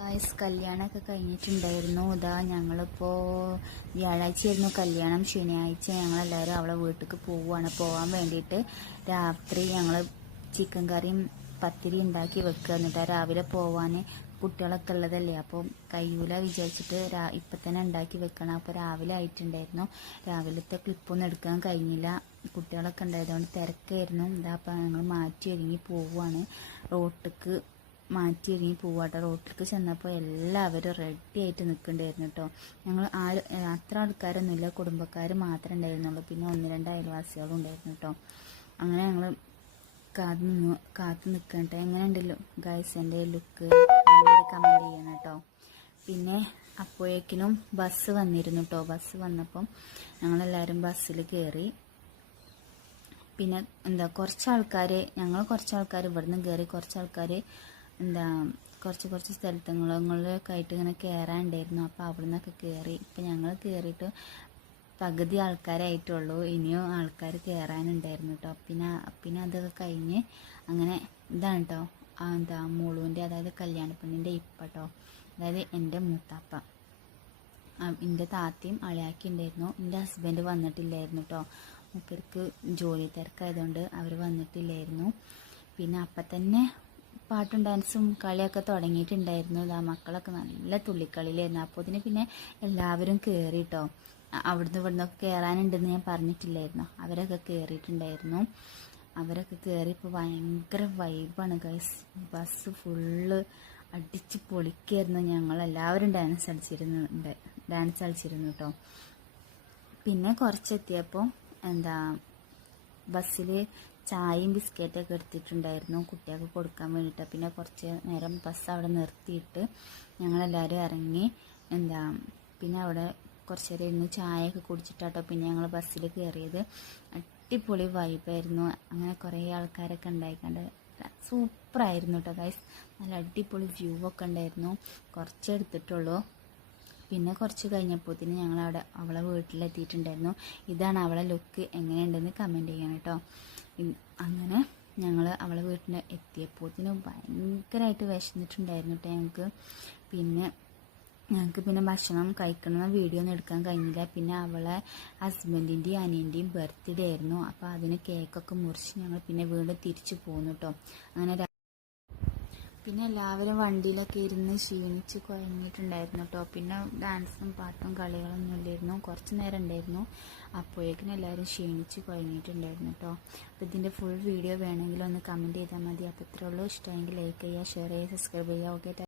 Guys കല്യാണമൊക്കെ കഴിഞ്ഞിട്ടുണ്ടായിരുന്നു. ഇതാ ഞങ്ങളിപ്പോൾ വ്യാഴാഴ്ചയായിരുന്നു കല്യാണം, ശനിയാഴ്ച ഞങ്ങളെല്ലാവരും അവളെ വീട്ടിലേക്ക് പോകാൻ വേണ്ടിയിട്ട് രാത്രി ഞങ്ങൾ ചിക്കൻ കറിയും പത്തിരി ഉണ്ടാക്കി വെക്കുക. എന്നിട്ട് രാവിലെ പോവാൻ കുട്ടികളൊക്കെ ഉള്ളതല്ലേ, അപ്പോൾ കഴിയൂല വിചാരിച്ചിട്ട് ഇപ്പം തന്നെ ഉണ്ടാക്കി വെക്കണം. അപ്പോൾ രാവിലെ ആയിട്ടുണ്ടായിരുന്നു. രാവിലത്തെ ക്ലിപ്പൊന്നും എടുക്കാൻ കഴിഞ്ഞില്ല, കുട്ടികളൊക്കെ ഉണ്ടായതുകൊണ്ട് തിരക്കായിരുന്നു. ഇതാ അപ്പോൾ ഞങ്ങൾ മാറ്റി ഒരുങ്ങി പോവുകയാണ്, റോട്ടിക്ക് മാറ്റി ഒരുങ്ങി പോവാട്ടോ. റോട്ടിലേക്ക് ചെന്നപ്പോൾ എല്ലാവരും റെഡി ആയിട്ട് നിൽക്കണ്ടായിരുന്നു കേട്ടോ. ഞങ്ങൾ അത്ര ആൾക്കാരൊന്നുമില്ല, കുടുംബക്കാർ മാത്രമേ ഉണ്ടായിരുന്നുള്ളൂ, പിന്നെ 1-2 അയൽവാസികളും ഉണ്ടായിരുന്നു കേട്ടോ. അങ്ങനെ ഞങ്ങൾ കാത്തു നിൽക്കട്ടെ. എങ്ങനെയുണ്ടല്ലോ ഗൈസ് എൻ്റെ ലുക്ക് കമൻറ്റ് ചെയ്യണം കേട്ടോ. പിന്നെ അപ്പോഴേക്കിനും ബസ് വന്നിരുന്നു കേട്ടോ. ബസ് വന്നപ്പം ഞങ്ങളെല്ലാവരും ബസ്സിൽ കയറി. പിന്നെ കുറച്ച് ആൾക്കാർ ഇവിടുന്ന് കയറി, കുറച്ച് ആൾക്കാർ കുറച്ച് സ്ഥലങ്ങളിലൊക്കെ ആയിട്ട് ഇങ്ങനെ കയറാനുണ്ടായിരുന്നു. അപ്പോൾ അവിടെ നിന്നൊക്കെ കയറി. ഇപ്പം ഞങ്ങൾ കയറിയിട്ട് പകുതി ആൾക്കാരായിട്ടുള്ളൂ, ഇനിയും ആൾക്കാർ കയറാനുണ്ടായിരുന്നു കേട്ടോ. പിന്നെ അതൊക്കെ കഴിഞ്ഞ് അങ്ങനെ ഇതാണ് കേട്ടോ മോളുവിൻ്റെ, അതായത് കല്യാണപ്പെണ്ണിൻ്റെ കേട്ടോ, അതായത് എൻ്റെ മൂത്താപ്പ, എൻ്റെ താത്തയും അളിയാക്കി ഉണ്ടായിരുന്നു. എൻ്റെ ഹസ്ബൻഡ് വന്നിട്ടില്ലായിരുന്നു കേട്ടോ, മൂപ്പർക്ക് ജോലി തിരക്കായതുകൊണ്ട് അവർ വന്നിട്ടില്ലായിരുന്നു. പിന്നെ അപ്പം തന്നെ പാട്ടും ഡാൻസും കളിയൊക്കെ തുടങ്ങിയിട്ടുണ്ടായിരുന്നു. മക്കളൊക്കെ നല്ല തുള്ളിക്കളിയിലായിരുന്നു. അപ്പോൾ പിന്നെ എല്ലാവരും കയറി കേട്ടോ. ഇവിടുന്നൊക്കെ കയറാനുണ്ടെന്ന് ഞാൻ പറഞ്ഞിട്ടില്ലായിരുന്നു, അവരൊക്കെ കയറിയിട്ടുണ്ടായിരുന്നു. അവരൊക്കെ കയറി ഇപ്പോൾ ഭയങ്കര വൈബാണ് ഗൈസ്. ബസ് ഫുള്ള് അടിച്ച് പൊളിക്കായിരുന്നു. ഞങ്ങളെല്ലാവരും ഡാൻസ് കളിച്ചിരുന്നു കേട്ടോ. പിന്നെ കുറച്ചെത്തിയപ്പോൾ ബസ്സിൽ ചായയും ബിസ്ക്കറ്റൊക്കെ എടുത്തിട്ടുണ്ടായിരുന്നു കുട്ടികൾക്ക് കൊടുക്കാൻ വേണ്ടിയിട്ട്. പിന്നെ കുറച്ച് നേരം ബസ് അവിടെ നിർത്തിയിട്ട് ഞങ്ങളെല്ലാവരും ഇറങ്ങി പിന്നെ അവിടെ കുറച്ച് നേരം ഇരുന്ന് ചായയൊക്കെ കുടിച്ചിട്ടാട്ടോ പിന്നെ ഞങ്ങൾ ബസ്സിൽ കയറിയത്. അടിപൊളി വൈബായിരുന്നു. അങ്ങനെ കുറേ ആൾക്കാരൊക്കെ ഉണ്ടായിക്കണ്ട് സൂപ്പറായിരുന്നു കേട്ടോ ഗൈസ്. നല്ല അടിപൊളി വ്യൂ ഒക്കെ ഉണ്ടായിരുന്നു. കുറച്ചേ എടുത്തിട്ടുള്ളൂ. പിന്നെ കുറച്ച് കഴിഞ്ഞപ്പോഴത്തേന് ഞങ്ങളവിടെ അവളെ വീട്ടിലെത്തിയിട്ടുണ്ടായിരുന്നു. ഇതാണ് അവളെ ലുക്ക്, എങ്ങനെയുണ്ടെന്ന് കമൻറ്റ് ചെയ്യണം കേട്ടോ. അങ്ങനെ ഞങ്ങൾ അവളെ വീട്ടിൽ എത്തിയപ്പോഴത്തേനും ഭയങ്കരമായിട്ട് വിശന്നിട്ടുണ്ടായിരുന്നു കേട്ടോ ഞങ്ങൾക്ക് പിന്നെ ഭക്ഷണം കഴിക്കണമെന്ന വീഡിയോ ഒന്നും എടുക്കാൻ കഴിഞ്ഞില്ല. പിന്നെ അവളെ ഹസ്ബൻഡിൻ്റെയും അനിയൻ്റെയും ബർത്ത്ഡേ ആയിരുന്നു. അപ്പോൾ അതിന് കേക്കൊക്കെ മുറിച്ച് ഞങ്ങൾ പിന്നെ വീണ്ടും തിരിച്ചു പോന്നു കേട്ടോ. അങ്ങനെ പിന്നെ എല്ലാവരും വണ്ടിയിലൊക്കെ ഇരുന്ന് ക്ഷീണിച്ച് കുഴങ്ങിയിട്ടുണ്ടായിരുന്നു കേട്ടോ. പിന്നെ ഡാൻസും പാട്ടും കളികളൊന്നും ഇല്ലായിരുന്നു, കുറച്ച് നേരം ഉണ്ടായിരുന്നു. അപ്പോഴേക്കും എല്ലാവരും ക്ഷീണിച്ച് കുഴങ്ങിയിട്ടുണ്ടായിരുന്നു കേട്ടോ. അപ്പോൾ ഇതിൻ്റെ ഫുൾ വീഡിയോ വേണമെങ്കിൽ ഒന്ന് കമൻറ്റ് ചെയ്താൽ മതി. അപ്പോൾ ഇത്രയേ ഉള്ളൂ. ഇഷ്ടമെങ്കിൽ ലൈക്ക് ചെയ്യുക, ഷെയർ ചെയ്യുക, സബ്സ്ക്രൈബ് ചെയ്യുക. ഓക്കെ.